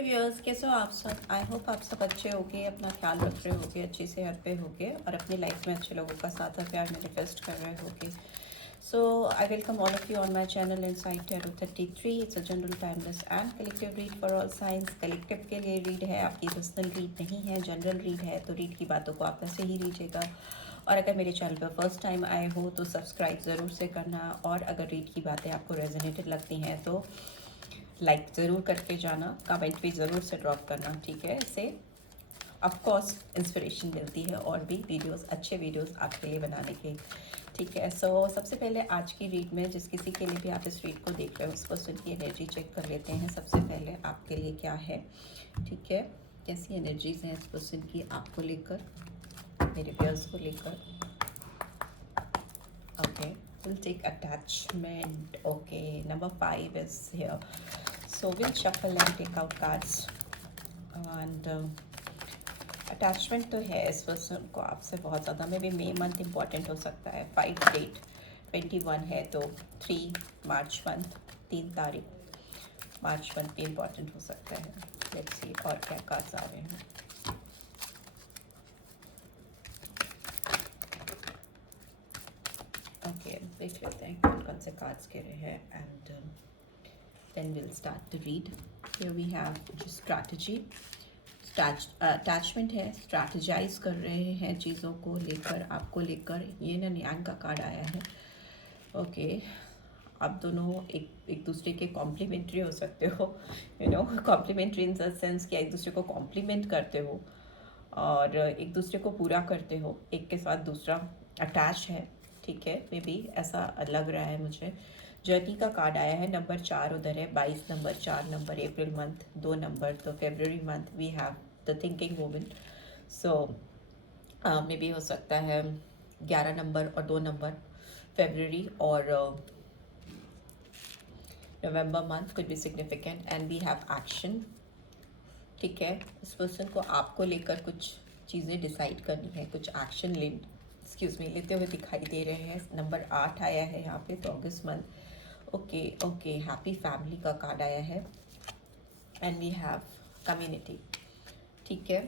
हे viewers, कैसे हो आप सब। आई होप आप सब अच्छे होगे, अपना ख्याल रख रहे होगे, अच्छी सेहत पे होगे और अपनी लाइफ में अच्छे लोगों का साथ और प्यार मैनिफेस्ट कर रहे होगे। So I welcome all of you on my channel inside tarot 33। It's a general timeless and collective read for all signs. Collective के लिए रीड है, आपकी पर्सनल रीड नहीं है, जनरल रीड है। तो रीड की बातों को आप वैसे ही लीजिएगा। और अगर मेरे चैनल पर फर्स्ट टाइम आए हो तो सब्सक्राइब ज़रूर से करना। और अगर रीड की बातें आपको रेजोनेटेड लगती हैं तो लाइक ज़रूर करके जाना, कमेंट भी ज़रूर से ड्रॉप करना, ठीक है। इससे ऑफकोर्स इंस्पिरेशन मिलती है और भी वीडियोस, अच्छे वीडियोस आपके लिए बनाने के, ठीक है। सो सबसे पहले आज की रीड में जिस किसी के लिए भी आप इस रीड को देख रहे हो उस पर्सन की एनर्जी चेक कर लेते हैं। सबसे पहले आपके लिए क्या है, ठीक है, कैसी एनर्जीज हैं इस पर्सन की आपको लेकर, मेरे व्यूअर्स को लेकर। Okay, we'll take attachment. Okay, number 5 is here. So we'll shuffle and take out cards. And attachment तो है इस पर्सन को आपसे बहुत ज़्यादा। May be May month important हो सकता है। 5 डेट 21 है तो 3 मार्च मंथ, 3 तारीख मार्च मंथ भी इम्पॉर्टेंट हो सकता है। लेट्स सी और क्या कार्ड्स आ रहे हैं। ओके, देख लेते हैं कौन कौन से कार्ड्स कह रहे हैं and then will start the read. Here we have strategy, attachment है, स्ट्रैटेजाइज कर रहे हैं चीज़ों को लेकर, आपको लेकर। ये ना न्यांग का कार्ड आया है। ओके, आप दोनों एक दूसरे के कॉम्प्लीमेंट्री हो सकते हो, you know, complementary in the sense कि एक दूसरे को कॉम्प्लीमेंट करते हो और एक दूसरे को पूरा करते हो, एक के साथ दूसरा अटैच है, ठीक है। मे बी ऐसा लग रहा है मुझे। जर्नी का कार्ड आया है, नंबर 4 उधर है, 22 number, 4 number, April month 2 number, तो फरवरी month we have the thinking woman. So maybe हो सकता है 11 नंबर और 2 नंबर फरवरी और November month could be significant and we have action, ठीक है। इस पर्सन को आपको लेकर कुछ चीज़ें डिसाइड करनी है, कुछ एक्शन लेते हुए दिखाई दे रहे हैं। नंबर 8 आया है यहाँ पे, तो अगस्त month. Okay okay, happy family का कार्ड आया है एंड वी हैव कम्युनिटी, ठीक है।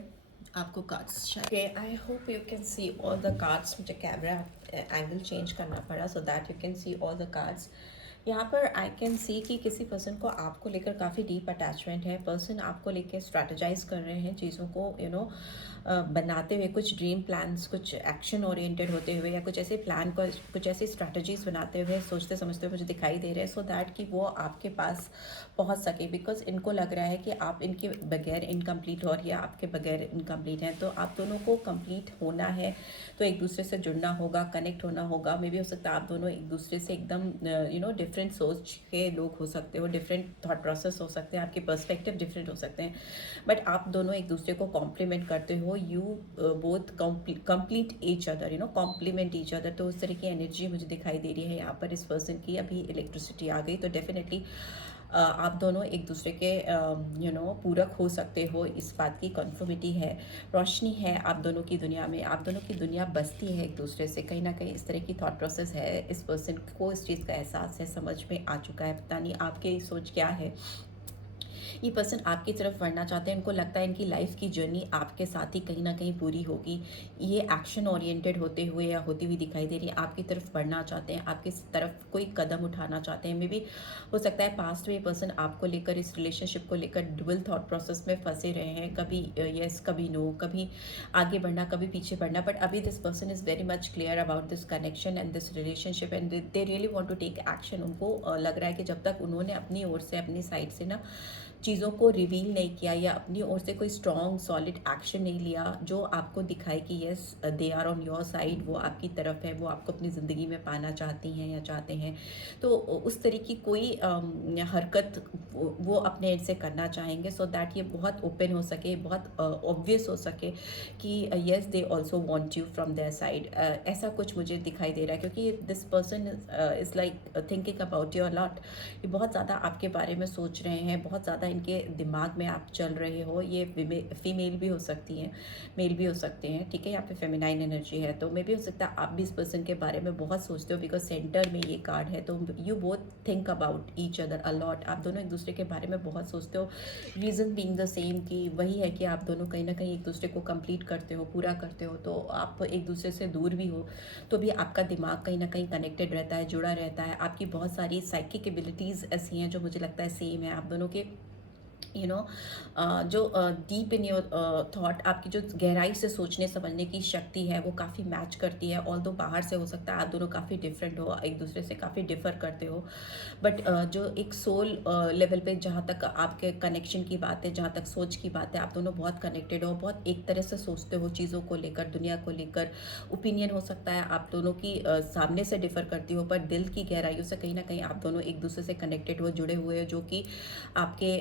आपको cards, okay, I hope you can see all the cards. मुझे कैमरा एंगल चेंज करना पड़ा so that you can see all the cards. यहाँ पर आई कैन सी कि किसी पर्सन को आपको लेकर काफ़ी डीप अटैचमेंट है। पर्सन आपको लेकर स्ट्रैटेजाइज कर रहे हैं चीज़ों को, यू नो, बनाते हुए, कुछ ड्रीम प्लान्स, कुछ एक्शन ओरिएंटेड होते हुए या कुछ ऐसे प्लान को, कुछ ऐसी स्ट्रैटेजीज बनाते हुए, सोचते समझते हुए मुझे दिखाई दे रहे हैं, सो दैट कि वो आपके पास पहुंच सके। बिकॉज इनको लग रहा है कि आप इनके बगैर इनकम्प्लीट हो या आपके बगैर इनकम्प्लीट हैं। तो आप दोनों को कंप्लीट होना है तो एक दूसरे से जुड़ना होगा, कनेक्ट होना होगा। मे बी हो सकता है आप दोनों एक दूसरे से एकदम यू नो डिफरेंट सोच के लोग हो सकते हो, डिफरेंट थॉट प्रोसेस हो सकते हैं, आपके पर्सपेक्टिव डिफरेंट हो सकते हैं, बट आप दोनों एक दूसरे को कॉम्प्लीमेंट करते हो। You both complete each other, you know, complement each other. तो उस तरह की एनर्जी मुझे दिखाई दे रही है यहाँ पर इस पर्सन की। अभी इलेक्ट्रिसिटी आ गई तो डेफिनेटली आप दोनों एक दूसरे के यू नो पूरक हो सकते हो, इस बात की कन्फर्मिटी है। रोशनी है आप दोनों की दुनिया में, आप दोनों की दुनिया बसती है एक दूसरे से। कहीं ना कहीं इस तरह की थॉट प्रोसेस है, इस पर्सन को इस चीज़ का एहसास है, समझ में आ चुका है। पता नहीं आपकी सोच क्या है। ये पर्सन आपकी तरफ बढ़ना चाहते हैं, इनको लगता है इनकी लाइफ की जर्नी आपके साथ ही कहीं ना कहीं पूरी होगी। ये एक्शन ओरिएंटेड होते हुए या होती हुई दिखाई दे रही है, आपकी तरफ बढ़ना चाहते हैं, आपकी तरफ कोई कदम उठाना चाहते हैं। मे बी हो सकता है पास्ट में ये पर्सन आपको लेकर, इस रिलेशनशिप को लेकर डुअल थॉट प्रोसेस में फंसे रहे हैं, कभी येस कभी नो, कभी आगे बढ़ना कभी पीछे बढ़ना। बट अभी this person is very much clear about this connection and this relationship and they really want to take action. उनको लग रहा है कि जब तक उन्होंने अपनी ओर से, अपनी साइड से ना चीज़ों को रिवील नहीं किया या अपनी ओर से कोई स्ट्रॉन्ग सॉलिड एक्शन नहीं लिया जो आपको दिखाए कि yes they are on your side, वो आपकी तरफ है, वो आपको अपनी ज़िंदगी में पाना चाहती हैं या चाहते हैं, तो उस तरह की कोई हरकत वो अपने एंड से करना चाहेंगे सो दैट ये बहुत ओपन हो सके, बहुत ऑब्वियस हो सके कि yes they also want you from their side. ऐसा कुछ मुझे दिखाई दे रहा है क्योंकि this person is like thinking about you a lot. ये बहुत ज़्यादा आपके बारे में सोच रहे हैं, बहुत ज़्यादा इनके दिमाग में आप चल रहे हो, ये फीमेल भी हो सकती हैं, मेल भी हो सकते हैं, ठीक है। यहाँ पे फेमिनाइन एनर्जी है, तो मे भी हो सकता है आप भी इस पर्सन के बारे में बहुत सोचते हो, बिकॉज सेंटर में ये कार्ड है। तो you both think about each other a lot, आप दोनों एक दूसरे के बारे में बहुत सोचते हो। रीज़न बीइंग द सेम, कि वही है कि आप दोनों कहीं ना कहीं एक दूसरे को कंप्लीट करते हो, पूरा करते हो। तो आप एक दूसरे से दूर भी हो तो भी आपका दिमाग कहीं ना कहीं कनेक्टेड रहता है, जुड़ा रहता है। आपकी बहुत सारी साइकिक एबिलिटीज़ ऐसी हैं जो मुझे लगता है सेम है आप दोनों के। यू नो जो डीप इन योर थॉट, आपकी जो गहराई से सोचने समझने की शक्ति है वो काफ़ी मैच करती है। ऑल दो बाहर से हो सकता है आप दोनों काफ़ी डिफरेंट हो, एक दूसरे से काफ़ी डिफर करते हो, बट जो एक सोल लेवल पे जहाँ तक आपके कनेक्शन की बात है, जहाँ तक सोच की बात है, आप दोनों बहुत कनेक्टेड हो, बहुत एक तरह से सोचते हो चीज़ों को लेकर, दुनिया को लेकर। ओपिनियन हो सकता है आप दोनों की सामने से डिफर करती हो, पर दिल की गहराइयों से कहीं ना कहीं आप दोनों एक दूसरे से कनेक्टेड हो, जुड़े हुए हो, जो कि आपके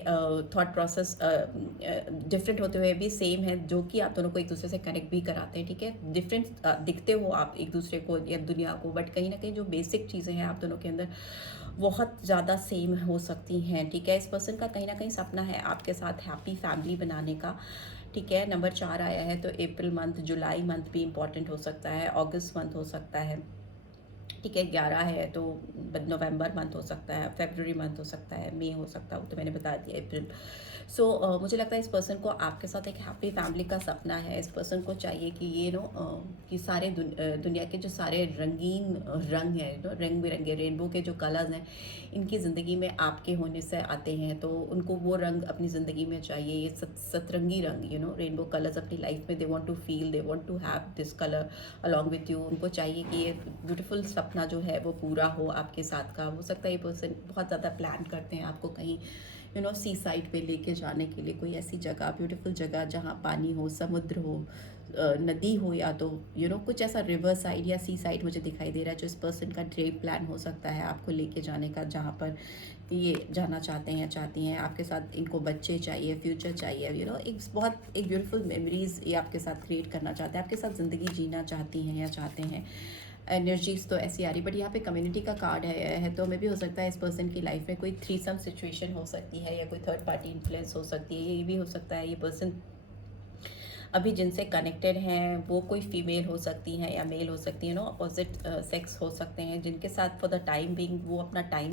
थॉट प्रोसेस डिफरेंट होते हुए भी सेम है, जो कि आप दोनों को एक दूसरे से कनेक्ट भी कराते हैं, ठीक है। डिफरेंट दिखते हो आप एक दूसरे को या दुनिया को, बट कहीं ना कहीं जो बेसिक चीज़ें हैं आप दोनों के अंदर बहुत ज़्यादा सेम हो सकती हैं, ठीक है। इस पर्सन का कहीं ना कहीं सपना है आपके साथ हैप्पी फैमिली बनाने का, ठीक है। नंबर 4 आया है, तो अप्रैल मंथ, जुलाई मंथ भी इंपॉर्टेंट हो सकता है, अगस्त मंथ हो सकता है, ठीक है। 11 है तो नवंबर मंथ हो सकता है, फरवरी मंथ हो सकता है, मई हो सकता है, वो तो मैंने बता दिया, अप्रैल। सो मुझे लगता है इस पर्सन को आपके साथ एक हैप्पी फैमिली का सपना है। इस पर्सन को चाहिए कि ये कि सारे दुनिया के जो सारे रंगीन रंग हैं, रंग बिरंगे रेनबो के जो कलर्स हैं, इनकी ज़िंदगी में आपके होने से आते हैं, तो उनको वो रंग अपनी ज़िंदगी में चाहिए, ये सतरंगी रंग, रेनबो कलर्स अपनी लाइफ में they want to feel, they want to have this colour along with you. उनको चाहिए कि ये ब्यूटीफुल सपना जो है वो पूरा हो आपके साथ का। हो सकता है ये पर्सन बहुत ज़्यादा प्लान करते हैं आपको कहीं सी साइड पे लेके जाने के लिए, कोई ऐसी जगह, ब्यूटीफुल जगह जहाँ पानी हो, समुद्र हो, नदी हो, या तो कुछ ऐसा रिवर साइड या सी साइड मुझे दिखाई दे रहा है, जो इस पर्सन का ड्रीम प्लान हो सकता है आपको लेके जाने का, जहाँ पर ये जाना चाहते हैं, चाहती हैं आपके साथ। इनको बच्चे चाहिए, फ्यूचर चाहिए, एक ब्यूटीफुल मेमोरीज ये आपके साथ क्रिएट करना चाहते हैं, आपके साथ ज़िंदगी जीना चाहती हैं या चाहते हैं। एनर्जीज तो ऐसी आ रही, बट यहाँ पे कम्युनिटी का कार्ड है, तो मे भी हो सकता है इस पर्सन की लाइफ में कोई थ्रीसम सिचुएशन हो सकती है, या कोई थर्ड पार्टी इन्फ्लुएंस हो सकती है। ये भी हो सकता है ये पर्सन अभी जिनसे कनेक्टेड हैं वो कोई फीमेल हो सकती हैं या मेल हो सकती है, अपोजिट सेक्स हो सकते हैं, जिनके साथ फॉर द टाइम बिंग वो अपना टाइम,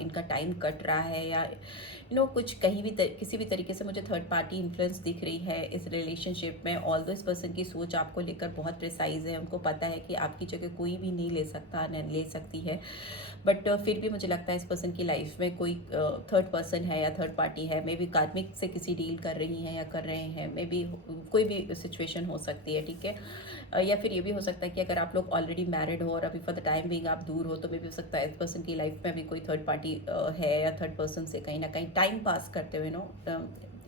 इनका टाइम कट रहा है, या कुछ कहीं भी किसी भी तरीके से मुझे थर्ड पार्टी इन्फ्लुएंस दिख रही है इस रिलेशनशिप में। ऑल दो इस पर्सन की सोच आपको लेकर बहुत प्रिसाइज है, उनको पता है कि आपकी जगह कोई भी नहीं ले सकता, न ले सकती है, बट फिर भी मुझे लगता है इस पर्सन की लाइफ में कोई थर्ड पर्सन है या थर्ड पार्टी है, मे बी कार्मिक से किसी डील कर रही हैं या कर रहे हैं, मे बी कोई भी सिचुएशन हो सकती है, ठीक है। या फिर ये भी हो सकता है कि अगर आप लोग ऑलरेडी मैरिड हो और अभी फॉर द टाइम बिंग आप दूर हो, तो मे भी हो सकता है इस पर्सन की लाइफ में भी कोई थर्ड पार्टी है, या थर्ड पर्सन से कहीं ना कहीं टाइम पास करते हुए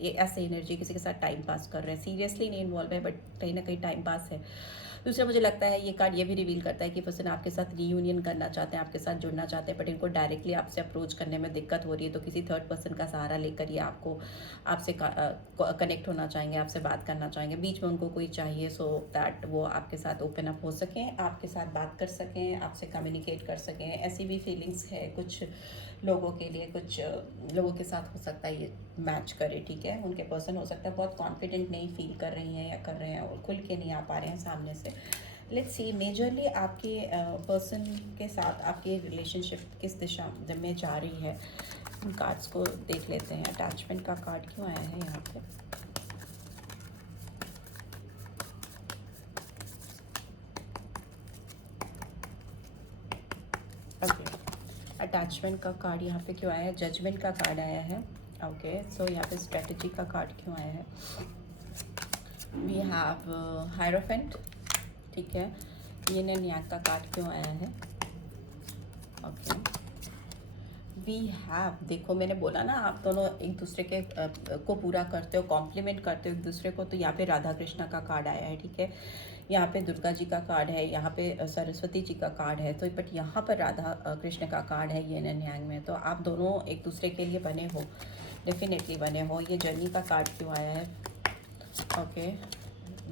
ये ऐसे एनर्जी किसी के साथ टाइम पास कर रहे हैं, सीरियसली नहीं इन्वॉल्व है, बट कहीं ना कहीं टाइम पास है। दूसरा मुझे लगता है ये कार्ड ये भी रिवील करता है कि पर्सन आपके साथ रीयूनियन करना चाहते हैं, आपके साथ जुड़ना चाहते हैं, बट इनको डायरेक्टली आपसे अप्रोच करने में दिक्कत हो रही है, तो किसी थर्ड पर्सन का सहारा लेकर ये आपसे कनेक्ट होना चाहेंगे, आपसे बात करना चाहेंगे, बीच में उनको कोई चाहिए, सो दैट वो आपके साथ ओपन अप हो सकें, आपके साथ बात कर सकें, आपसे कम्युनिकेट कर सकें। ऐसी भी फीलिंग्स है कुछ लोगों के लिए, कुछ लोगों के साथ हो सकता है ये मैच करे, ठीक है। उनके पर्सन हो सकता है बहुत कॉन्फिडेंट नहीं फील कर रही हैं या कर रहे हैं, और खुल के नहीं आ पा रहे हैं सामने से। लेट्स सी मेजरली आपके पर्सन के साथ आपकी रिलेशनशिप किस दिशा में जा रही है, इन कार्ड्स को देख लेते हैं। अटैचमेंट का कार्ड क्यों आया है यहाँ पे? ओके, अटैचमेंट का कार्ड यहाँ पे क्यों आया है? जजमेंट का कार्ड आया है। ओके, सो यहाँ पे स्ट्रेटजी का कार्ड क्यों आया है? वी हैव हायरोफेंट, ठीक है। यिन एंड यांग का कार्ड क्यों आया है? ओके, वी हैव, देखो मैंने बोला ना आप दोनों एक दूसरे के को पूरा करते हो, कॉम्प्लीमेंट करते हो एक दूसरे को, तो यहाँ पे राधा कृष्णा का कार्ड आया है, ठीक है। यहाँ पे दुर्गा जी का कार्ड है, यहाँ पे सरस्वती जी का कार्ड है, तो बट यहाँ पर राधा कृष्ण का कार्ड है यिन एंड यांग में, तो आप दोनों एक दूसरे के लिए बने हो, डेफिनेटली बने हो। ये जर्नी का कार्ड क्यों आया है? Okay,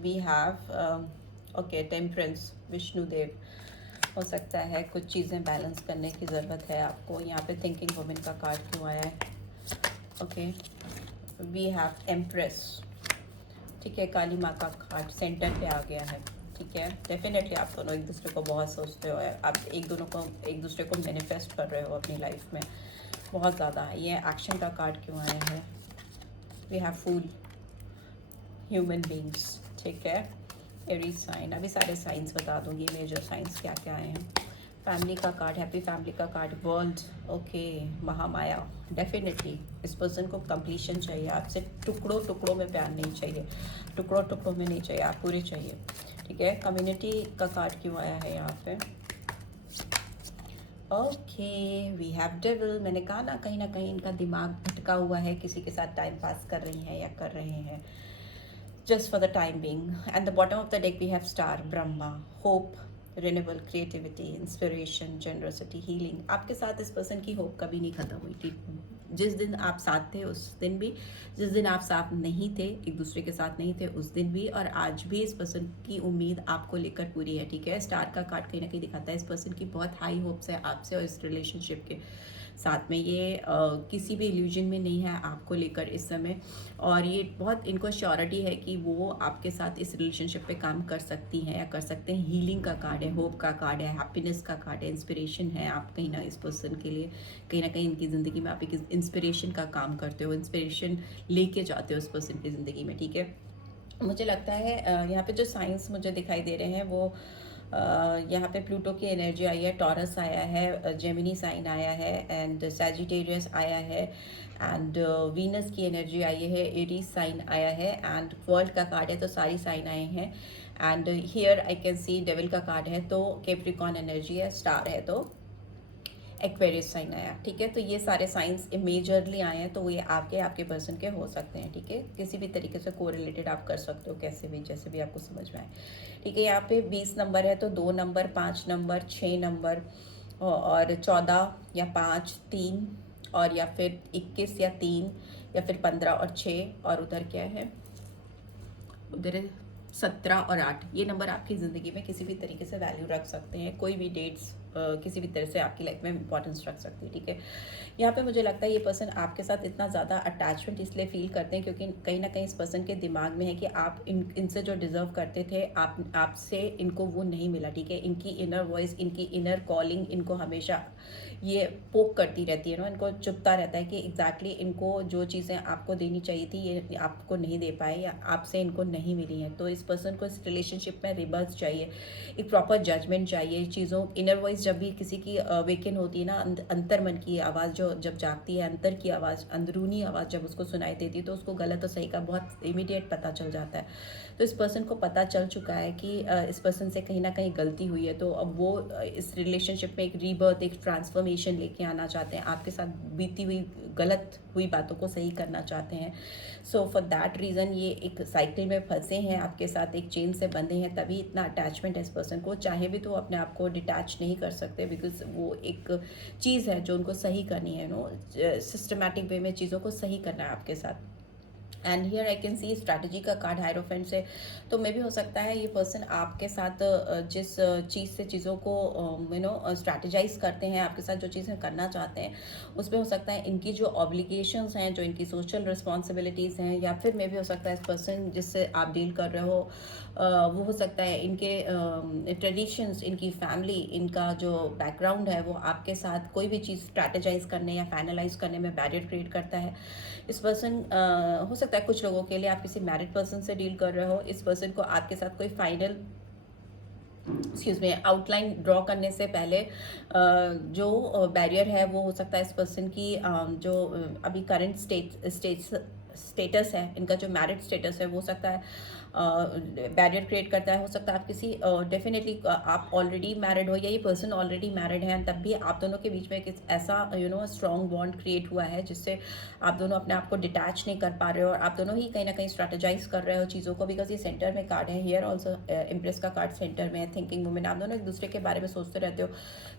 we have okay temperance, Vishnudev. हो सकता है कुछ चीज़ें बैलेंस करने की ज़रूरत है आपको। यहाँ पे थिंकिंग वुमेन का कार्ड क्यों आया है? ओके, वी हैव एम्प्रेस, ठीक है, काली माँ का कार्ड सेंटर पे आ गया है, ठीक है। डेफिनेटली आप दोनों एक दूसरे को बहुत सोचते हो, आप एक दूसरे को मैनिफेस्ट कर रहे हो अपनी लाइफ में बहुत ज़्यादा। ये एक्शन का कार्ड क्यों आया है? We have fool, human beings, ठीक है। एरीज साइन, अभी सारे साइंस बता दूंगी मेजर साइंस क्या क्या आए हैं। फैमिली का कार्ड, हैप्पी फैमिली का card, world, okay, Mahamaya. Definitely इस पर्सन को कंप्लीशन चाहिए आपसे, टुकड़ों टुकड़ों में प्यार नहीं चाहिए, टुकड़ों टुकड़ों में नहीं चाहिए, आप पूरे चाहिए, ठीक है। कम्युनिटी का कार्ड क्यों आया है यहाँ पे? Okay, we have devil. मैंने कहा ना कहीं इनका दिमाग भटका हुआ है, किसी के साथ टाइम पास कर रही हैं या कर रहे हैं, just for the time being. At the bottom of the deck we have star, Brahma, hope, renewal, creativity, inspiration, generosity, healing. आपके साथ इस पर्सन की होप कभी नहीं खत्म हुई थी। जिस दिन आप साथ थे उस दिन भी, जिस दिन आप साथ नहीं थे, एक दूसरे के साथ नहीं थे, उस दिन भी, और आज भी इस पर्सन की उम्मीद आपको लेकर पूरी है, ठीक है। स्टार का कार्ड कहीं ना कहीं दिखाता है इस पर्सन की बहुत हाई होप्स है आपसे और इस रिलेशनशिप के साथ में। ये किसी भी इल्यूजन में नहीं है आपको लेकर इस समय, और ये बहुत इनको श्योरिटी है कि वो आपके साथ इस रिलेशनशिप पे काम कर सकती हैं या कर सकते हैं। हीलिंग का कार्ड है, होप का कार्ड है, हैप्पीनेस का कार्ड है, इंस्पिरेशन है आप कहीं ना इस पर्सन के लिए, कहीं ना कहीं इनकी ज़िंदगी में आप एक इंस्पिरेशन का काम करते हो, इंस्पिरेशन लेके जाते हो इस पर्सन की ज़िंदगी में, ठीक है। मुझे लगता है यहाँ पे जो साइंस मुझे दिखाई दे रहे हैं वो यहाँ पे प्लूटो की एनर्जी आई है, टॉरस आया है, जेमिनी साइन आया है, एंड सैजिटेरियस आया है, एंड वीनस की एनर्जी आई है, एरीज साइन आया है, एंड वर्ल्ड का कार्ड है तो सारी साइन आए हैं, and here I can see devil का कार्ड है तो कैप्रिकॉन एनर्जी है, स्टार है तो एक्वेरियस साइन आया, ठीक है। तो ये सारे साइंस मेजरली आए हैं, तो ये आपके पर्सन के हो सकते हैं, ठीक है। किसी भी तरीके से कोरिलेटेड आप कर सकते हो, कैसे भी, जैसे भी आपको समझ में आए, ठीक है। यहाँ पे 20 नंबर है तो 2 नंबर, 5 नंबर, 6 नंबर, और 14 या 5, 3, और या फिर 21 या 3, या फिर 15 और 6, और उधर क्या है, उधर 17 और 8। ये नंबर आपकी ज़िंदगी में किसी भी तरीके से वैल्यू रख सकते हैं, कोई भी डेट्स किसी भी तरह से आपकी लाइफ में इंपॉर्टेंस रख सकती है, ठीक है। यहाँ पे मुझे लगता है ये पर्सन आपके साथ इतना ज़्यादा अटैचमेंट इसलिए फील करते हैं क्योंकि कहीं ना कहीं इस पर्सन के दिमाग में है कि आप इनसे जो डिज़र्व करते थे आपसे इनको वो नहीं मिला, ठीक है। इनकी इनर वॉइस, इनकी इनर कॉलिंग इनको हमेशा ये पोक करती रहती है ना, इनको चुभता रहता है कि एग्जैक्टली इनको जो चीज़ें आपको देनी चाहिए थी ये आपको नहीं दे पाए या आपसे इनको नहीं मिली हैं। तो इस पर्सन को इस रिलेशनशिप में रिबर्थ चाहिए, एक प्रॉपर जजमेंट चाहिए चीज़ों। इनर वॉइस जब भी किसी की वेकन होती है ना, अंतर मन की आवाज़ जो जब जागती है, अंतर की आवाज़, अंदरूनी आवाज़ जब उसको सुनाई देती है तो उसको गलत और सही का बहुत इमीडिएट पता चल जाता है। तो इस पर्सन को पता चल चुका है कि इस पर्सन से कहीं ना कहीं गलती हुई है, तो अब वो इस रिलेशनशिप में एक रीबर्थ, एक ट्रांसफॉर्मेशन लेके आना चाहते हैं, आपके साथ बीती हुई गलत हुई बातों को सही करना चाहते हैं। सो फॉर दैट रीज़न ये एक साइकिल में फंसे हैं, आपके साथ एक चेन से बंधे हैं, तभी इतना अटैचमेंट है इस पर्सन को। चाहे भी तो अपने आप को डिटैच नहीं कर सकते बिकॉज वो एक चीज़ है जो उनको सही करनी है, नो सिस्टमैटिक वे में चीज़ों को सही करना है आपके साथ। And here I can see strategy का कार्ड हायरोफेंट से, तो मे भी हो सकता है ये पर्सन आपके साथ जिस चीज़ से चीज़ों को स्ट्रैटेजाइज करते हैं, आपके साथ जो चीज़ें करना चाहते हैं उसमें हो सकता है इनकी जो ऑब्लिगेशंस हैं, जो इनकी सोशल रिस्पॉन्सिबिलिटीज़ हैं, या फिर मे भी हो सकता है इस पर्सन जिससे आप डील कर रहे हो वो हो सकता है इनके ट्रेडिशंस, इनकी फैमिली, इनका जो बैकग्राउंड है वो आपके साथ कोई भी चीज़ स्ट्रैटेजाइज करने या फाइनलाइज करने में बैरियर क्रिएट करता है। इस पर्सन हो सकता है कुछ लोगों के लिए आप किसी मैरिड पर्सन से डील कर रहे हो, इस पर्सन को आपके साथ कोई फाइनल आउटलाइन ड्रॉ करने से पहले जो बैरियर है वो हो सकता है इस पर्सन की जो अभी करंट स्टेटस है, इनका जो मैरिड स्टेटस है वो हो सकता है बैरियर क्रिएट करता है। हो सकता है आप किसी डेफिनेटली आप ऑलरेडी मैरिड हो या ये पर्सन ऑलरेडी मैरिड है, तब भी आप दोनों के बीच में एक ऐसा स्ट्रॉन्ग बॉन्ड क्रिएट हुआ है जिससे आप दोनों अपने आप को डिटैच नहीं कर पा रहे हो, और आप दोनों ही कहीं ना कहीं स्ट्रैटेजाइज कर रहे हो चीज़ों को, बिकॉज ये सेंटर में कार्ड है। हियर ऑल्सो इम्प्रेस का कार्ड सेंटर में है, थिंकिंग वुमेन। आप दोनों एक दूसरे के बारे में सोचते रहते हो,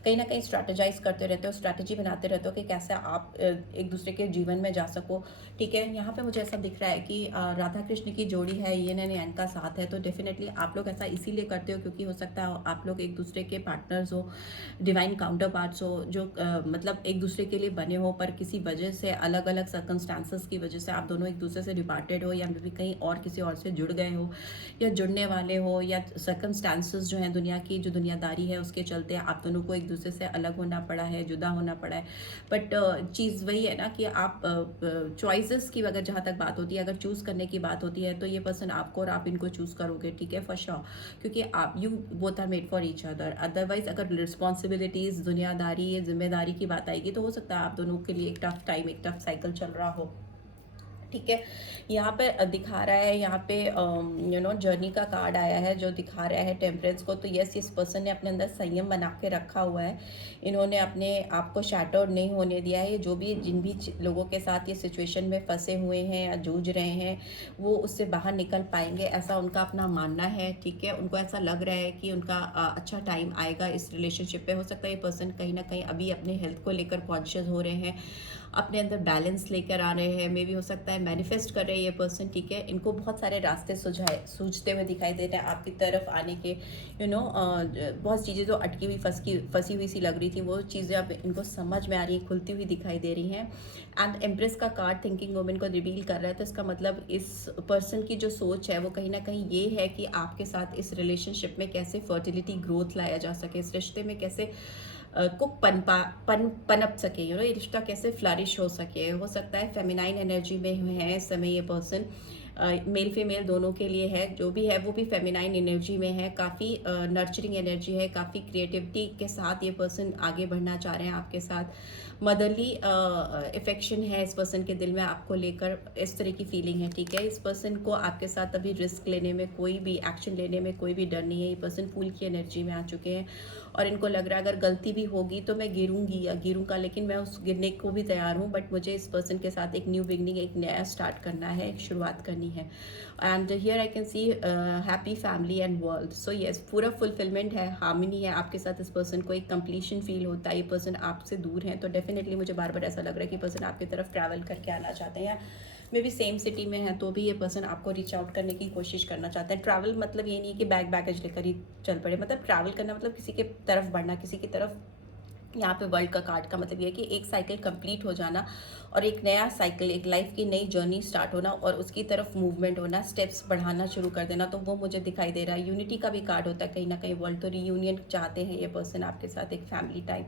कहीं ना कहीं स्ट्रैटेजाइज करते रहते हो, स्ट्रैटेजी बनाते रहते हो कि कैसे आप एक दूसरे के जीवन में जा सको, ठीक है। यहाँ पे पे मुझे ऐसा दिख रहा है कि राधा कृष्ण की जोड़ी है, यिन एंड यांग का साथ है, तो डेफिनेटली आप लोग ऐसा इसीलिए करते हो क्योंकि हो सकता है आप लोग एक दूसरे के पार्टनर्स हो, डिवाइन काउंटर पार्ट्स हो, जो मतलब एक दूसरे के लिए बने हो, पर किसी वजह से अलग अलग सर्कमस्टांसेस की वजह से आप दोनों एक दूसरे से डिपार्टेड हो, या मे बी कहीं और किसी और से जुड़ गए हो या जुड़ने वाले हो, या सर्कमस्टांसेस जो हैं दुनिया की जो दुनियादारी है उसके चलते आप दोनों को एक दूसरे से अलग होना पड़ा है, जुदा होना पड़ा है। बट चीज़ वही है ना कि आप चॉइसेस की अगर जहाँ तक बात होती है, अगर चूज़ करने की बात होती है तो ये पर्सन आपको और आप इनको चूज़ करोगे, ठीक है, फॉर श्योर, क्योंकि आप you both are made for each other. Otherwise अगर रिस्पॉन्सिबिलिटीज़, दुनियादारी, जिम्मेदारी की बात आएगी तो हो सकता है आप दोनों के लिए एक टफ टाइम, एक टफ साइकिल चल रहा हो, ठीक है। यहाँ पे दिखा रहा है, यहाँ पे जर्नी का कार्ड आया है जो दिखा रहा है टेम्परेंस को। तो यस, इस पर्सन ने अपने अंदर संयम बना के रखा हुआ है, इन्होंने अपने आप को शैटर्ड नहीं होने दिया है। जो भी जिन भी लोगों के साथ ये सिचुएशन में फंसे हुए हैं या जूझ रहे हैं वो उससे बाहर निकल पाएंगे, ऐसा उनका अपना मानना है, ठीक है। उनको ऐसा लग रहा है कि उनका अच्छा टाइम आएगा इस रिलेशनशिप पे। हो सकता है ये पर्सन कहीं ना कहीं अभी अपने हेल्थ को लेकर कॉन्शियस हो रहे हैं, अपने अंदर बैलेंस लेकर आ रहे हैं, मे भी हो सकता है मैनिफेस्ट कर रहे हैं ये पर्सन, ठीक है। इनको बहुत सारे रास्ते सूझते हुए दिखाई दे रहे हैं आपकी तरफ आने के, बहुत चीज़ें जो अटकी हुई फंसी हुई सी लग रही थी वो चीज़ें अब इनको समझ में आ रही हैं, खुलती हुई दिखाई दे रही हैं। एंड एम्प्रेस का कार्ड थिंकिंग वुमेन को रिवील कर रहा है, तो इसका मतलब इस पर्सन की जो सोच है वो कहीं ना कहीं ये है कि आपके साथ इस रिलेशनशिप में कैसे फर्टिलिटी, ग्रोथ लाया जा सके, इस रिश्ते में कैसे को पनप सके, ये रिश्ता कैसे फ्लरिश हो सके। हो सकता है फेमिनाइन एनर्जी में है इस समय ये पर्सन, मेल फीमेल दोनों के लिए है, जो भी है वो भी फेमिनाइन एनर्जी में है, काफ़ी नर्चरिंग एनर्जी है, काफ़ी क्रिएटिविटी के साथ ये पर्सन आगे बढ़ना चाह रहे हैं आपके साथ। मदरली इफेक्शन है इस पर्सन के दिल में आपको लेकर, इस तरह की फीलिंग है, ठीक है। इस पर्सन को आपके साथ अभी रिस्क लेने में, कोई भी एक्शन लेने में कोई भी डर नहीं है। ये पर्सन फूल की एनर्जी में आ चुके हैं और इनको लग रहा है अगर गलती भी होगी तो मैं गिरूंगी या गिरूंगा, लेकिन मैं उस गिरने को भी तैयार हूँ, बट मुझे इस पर्सन के साथ एक न्यू बिगनिंग, एक नया स्टार्ट करना है, एक शुरुआत करनी है। And here I can see happy family and world. So yes, पूरा फुलफिलमेंट है, हार्मनी है आपके साथ। इस पर्सन को एक कंप्लीशन फील होता है। ये पर्सन आपसे दूर है तो डेफिनेटली मुझे बार बार ऐसा लग रहा है कि पर्सन आपकी तरफ ट्रैवल करके आना चाहते हैं, या मे भी सेम सिटी में है तो भी ये पर्सन आपको रीच आउट करने की कोशिश करना चाहता है। ट्रैवल मतलब ये नहीं कि बैगेज लेकर ही चल पड़े, मतलब ट्रैवल करना मतलब किसी के तरफ बढ़ना, किसी की तरफ। यहाँ पे वर्ल्ड का कार्ड का मतलब ये है कि एक साइकिल कंप्लीट हो जाना और एक नया साइकिल, एक लाइफ की नई जर्नी स्टार्ट होना और उसकी तरफ मूवमेंट होना, स्टेप्स बढ़ाना शुरू कर देना, तो वो मुझे दिखाई दे रहा है। यूनिटी का भी कार्ड होता है कहीं ना कहीं वर्ल्ड, तो रीयूनियन चाहते हैं ये पर्सन आपके साथ, एक फैमिली टाइम,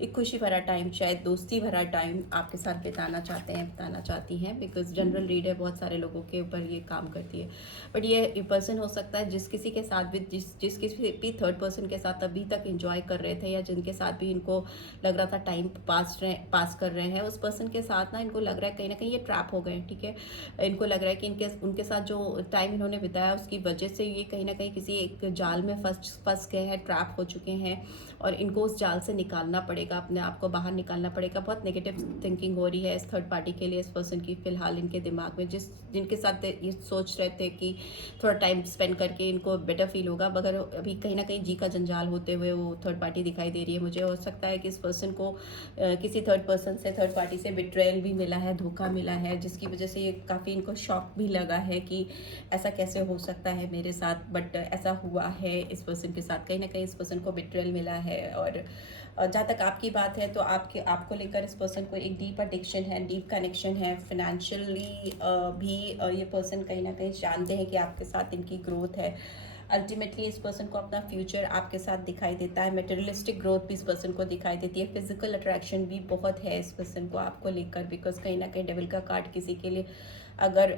एक खुशी भरा टाइम, शायद दोस्ती भरा टाइम आपके साथ बिताना चाहते हैं, बिताना चाहती हैं, बिकॉज जनरल रीड है, बहुत सारे लोगों के ऊपर ये काम करती है। बट ये पर्सन हो सकता है जिस किसी के साथ भी, जिस किसी भी थर्ड पर्सन के साथ अभी तक एंजॉय कर रहे थे या जिनके साथ भी इनको लग रहा था टाइम पास कर रहे हैं, उस पर्सन के साथ ना इनको लग रहा है कहीं ना कहीं ये ट्रैप हो गए, ठीक है। इनको लग रहा है कि उनके साथ जो टाइम इन्होंने बिताया उसकी वजह से ये कहीं ना कहीं किसी एक जाल में फंस गए हैं, ट्रैप हो चुके हैं और इनको उस जाल से निकालना पड़ेगा, अपने आप को बाहर निकालना पड़ेगा। बहुत नेगेटिव थिंकिंग हो रही है इस थर्ड पार्टी के लिए, इस पर्सन की फिलहाल इनके दिमाग में, जिनके साथ ये सोच रहे थे कि थोड़ा टाइम स्पेंड करके इनको बेटर फील होगा, मगर अभी कहीं ना कहीं जी का जंजाल होते हुए वो थर्ड पार्टी दिखाई दे रही है मुझे। हो सकता है कि इस पर्सन को किसी थर्ड पर्सन से, थर्ड पार्टी से बिट्रेयल भी मिला है, धोखा मिला है, जिसकी वजह से ये काफ़ी इनको शॉक भी लगा है कि ऐसा कैसे हो सकता है मेरे साथ, बट ऐसा हुआ है इस पर्सन के साथ। कहीं ना कहीं इस पर्सन को बिट्रेयल मिला है और जहाँ तक आपकी बात है तो आपको लेकर इस पर्सन को एक डीप एडिक्शन है, डीप कनेक्शन है। फाइनेंशियली भी ये पर्सन कहीं ना कहीं जानते हैं कि आपके साथ इनकी ग्रोथ है। अल्टीमेटली इस पर्सन को अपना फ्यूचर आपके साथ दिखाई देता है। मटेरियलिस्टिक ग्रोथ भी इस पर्सन को दिखाई देती है। फिजिकल अट्रैक्शन भी बहुत है इस पर्सन को आपको लेकर, बिकॉज कहीं ना कहीं डेविल का कार्ड किसी के लिए अगर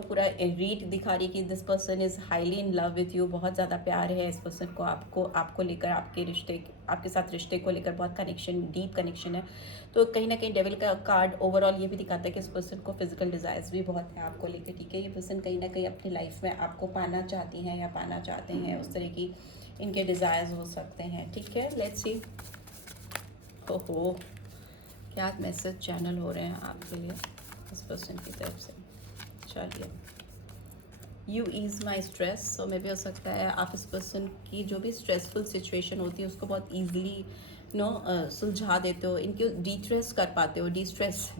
पूरा रीड दिखा रही कि this person is highly in love with you, बहुत ज़्यादा प्यार है इस पर्सन को आपको लेकर, आपके साथ रिश्ते को लेकर बहुत कनेक्शन, डीप कनेक्शन है। तो कहीं ना कहीं डेविल का कार्ड ओवरऑल ये भी दिखाता है कि इस पर्सन को फिजिकल डिज़ायर्स भी बहुत है आपको लेकर, ठीक है। ये पर्सन कहीं ना कहीं अपनी लाइफ में आपको पाना चाहती हैं या पाना चाहते हैं, उस तरह की इनके डिज़ायर्स हो सकते हैं, ठीक है। लेट्स सी ओहो क्या मैसेज चैनल हो रहे हैं आपके लिए इस पर्सन की तरफ से। चलिए, यू ईज़ माई स्ट्रेस। सो मे भी हो सकता है आप इस पर्सन की जो भी स्ट्रेसफुल सिचुएशन होती है उसको बहुत ईजिली नो सुलझा देते हो, इनके डिस्ट्रेस कर पाते हो, डिस्ट्रेस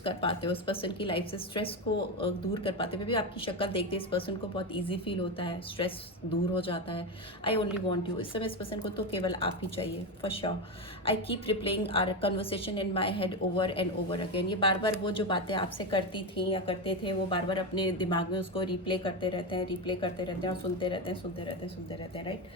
कर पाते हो, उस पर्सन की लाइफ से स्ट्रेस को दूर कर पाते हो। भी आपकी शक्ल देखते इस पर्सन को बहुत इजी फील होता है, स्ट्रेस दूर हो जाता है। आई ओनली वॉन्ट यू, इस समय इस पर्सन को तो केवल आप ही चाहिए for sure. I keep replaying our conversation in my head over and over again. ये बार बार वो जो बातें आपसे करती थी या करते थे वो बार बार अपने दिमाग में उसको रिप्ले करते रहते हैं और सुनते रहते हैं, right.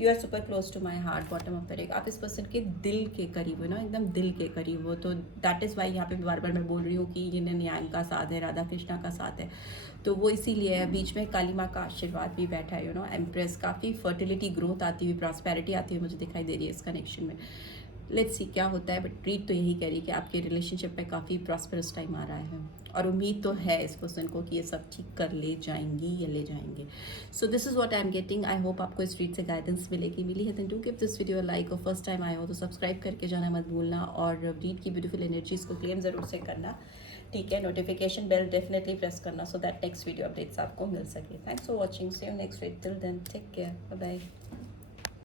You are super close to my heart, bottom of the deck. आप इस पर्सन के दिल के करीब हो ना, एकदम दिल के करीब हो। तो दैट इज़ वाई यहाँ पे बार बार मैं बोल रही हूँ कि ये न्याय का साथ है, राधा कृष्णा का साथ है। तो वो इसीलिए है। बीच में काली माँ का आशीर्वाद भी बैठा है, एम्प्रेस, काफ़ी फर्टिलिटी, ग्रोथ आती हुई, प्रॉस्पेरिटी आती हुई मुझे दिखाई दे रही है इस कनेक्शन में। लेट्स सी क्या होता है, बट रीड तो यही कह रही है कि आपके रिलेशनशिप में काफ़ी प्रॉस्परस टाइम आ रहा है और उम्मीद तो है इस पर्सन को कि ये सब ठीक कर ले जाएंगी या ले जाएंगे। So this is what I am getting. I hope आपको इस रीड से गाइडेंस मिली है। Then do give this video like, और फर्स्ट टाइम आए हो तो सब्सक्राइब करके जाना मत भूलना, और रीड की ब्यूटीफुल एनर्जीज को क्लेम ज़रूर से करना, ठीक है। नोटिफिकेशन बेल डेफिनेटली प्रेस करना so that next video updates आपको मिल सके। Thanks for watching, see you next week, till then take care, bye bye.